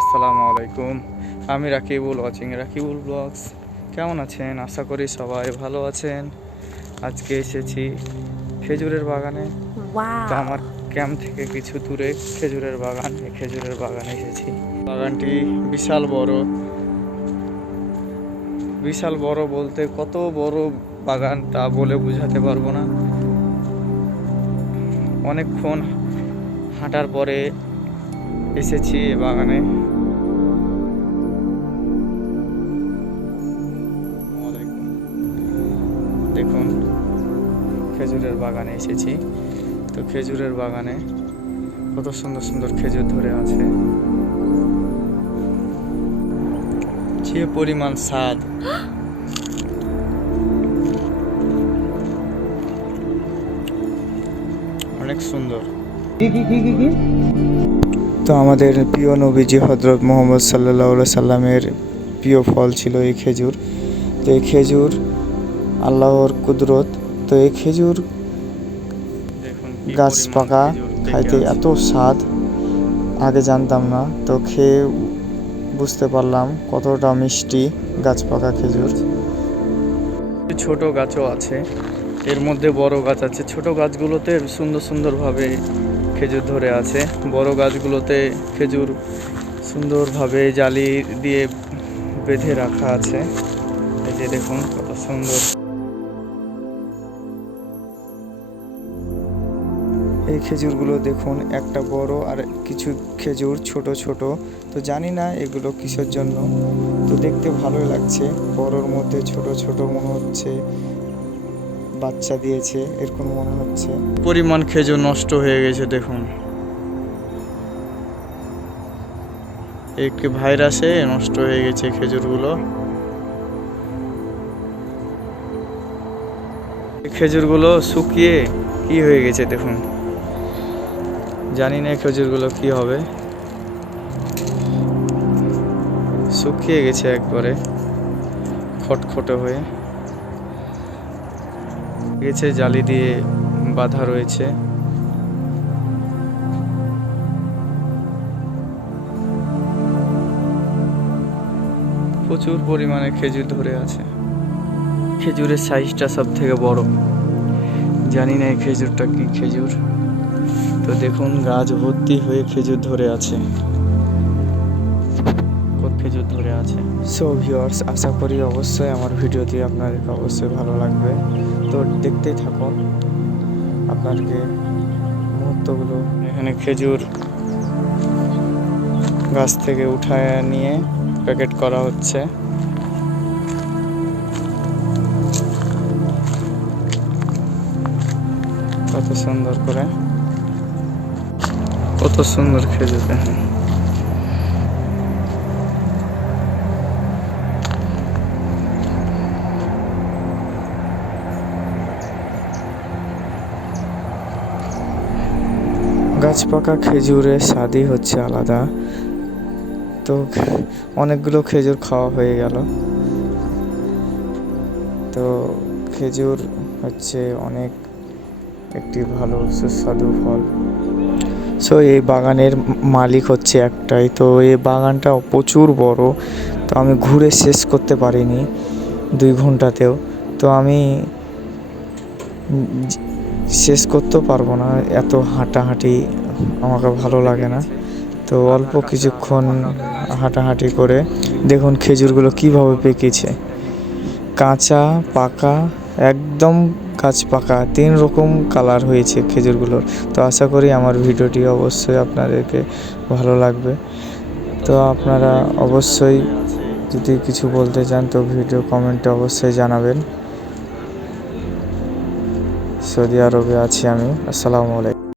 আসসালামু আলাইকুম। আমি রাকিবুল ওয়াচিং রাকিবুল ব্লগস কেমন আছেন? আশা করি সবাই ভালো আছেন। আজকে এসেছি খেজুরের বাগানে। তো আমার ক্যাম্প থেকে কিছু দূরে খেজুরের বাগান। খেজুরের বাগানে এসেছি। বাগানটি বিশাল বড়। বিশাল বড় বলতে কত বড় বাগান তা বলে বোঝাতে পারব না। অনেকক্ষণ হাঁটার পরে এসেছি এ বাগানে। দেখুন, খেজুরের বাগানে এসেছি। তো খেজুরের বাগানে কত সুন্দর সুন্দর খেজুর ধরে আছে। যে পরিমাণ স্বাদ। অনেক সুন্দর। তো আমাদের প্রিয় নবীজি হজরত মোহাম্মদ সাল্লাহ সাল্লামের প্রিয় ফল ছিল এই খেজুর। তো এই খেজুর আল্লাহর কুদরত তো এই খেজুর গাছ পাকা খাইতে এত স্বাদ আগে জানতাম না তো খেয়ে বুঝতে পারলাম কতটা মিষ্টি গাছ পাকা খেজুর। ছোট গাছও আছে এর মধ্যে বড় গাছ আছে। ছোট গাছগুলোতে সুন্দর সুন্দরভাবে খেজুর ধরে আছে। বড় গাছগুলোতে খেজুর সুন্দরভাবে জালি দিয়ে বেঁধে রাখা আছে। এই যে দেখুন কত সুন্দর। এই খেজুরগুলো দেখুন, একটা বড় আর কিছু খেজুর ছোট ছোট। তো জানি না এগুলো কিসের জন্য। তো দেখতে ভালোই লাগছে। বড়র মধ্যে ছোট ছোট মনে হচ্ছে। বাচ্চা দিয়েছে, এরকম মনে হচ্ছে। পরিমাণ খেজুর নষ্ট হয়ে গেছে, দেখুন। একটি ভাইরাসে নষ্ট হয়ে গেছে খেজুরগুলো। খেজুরগুলো শুকিয়ে কি হয়ে গেছে, দেখুন। জানি না খেজুরগুলো কি হবে। শুকিয়ে গেছে একবারে, খটখটে হয়ে। গেছে জালি দিয়ে বাঁধা রয়েছে। প্রচুর পরিমাণে খেজুর ধরে আছে। খেজুরের সাইজটা সব থেকে বড়। জানি না এই খেজুরটা কি খেজুর। তো দেখুন, গাছ ভর্তি হয়ে খেজুর ধরে আছে। খেজুর ধরে আছে? সো ভিউয়ার্স আশা করি অবশ্যই আমার ভিডিওটি আপনাদের অবশ্যই ভালো লাগবে। তো দেখতেই থাকুন, আপনাদেরকে মুহূর্তগুলো এখানে খেজুর গাছ থেকে উঠায় নিয়ে প্যাকেট করা হচ্ছে। কত সুন্দর করে। কত সুন্দর খেজুর, দেখেন। গাছ পাকা খেজুরের স্বাদই হচ্ছে আলাদা। তো অনেকগুলো খেজুর খাওয়া হয়ে গেল। তো খেজুর হচ্ছে অনেক একটি ভালো সুস্বাদু ফল। সো এই বাগানের মালিক হচ্ছে একটাই। তো এই বাগানটা প্রচুর বড়। তো আমি ঘুরে শেষ করতে পারিনি দুই ঘন্টাতেও। তো আমি শেষ করতেও পারব না। এত হাঁটাহাঁটি আমাকে ভালো লাগে না। তো অল্প কিছুক্ষণ হাঁটাহাঁটি করে দেখুন খেজুরগুলো কীভাবে পেকেছে। কাঁচা, পাকা, একদম গাছ পাকা তিন রকম কালার হয়েছে খেজুরগুলোর। তো আশা করি আমার ভিডিওটি অবশ্যই আপনাদেরকে ভালো লাগবে। তো আপনারা অবশ্যই যদি কিছু বলতে চান, তো ভিডিও কমেন্টে অবশ্যই জানাবেন। সৌদি আরবে আছি আমি। আসসালামু আলাইকুম।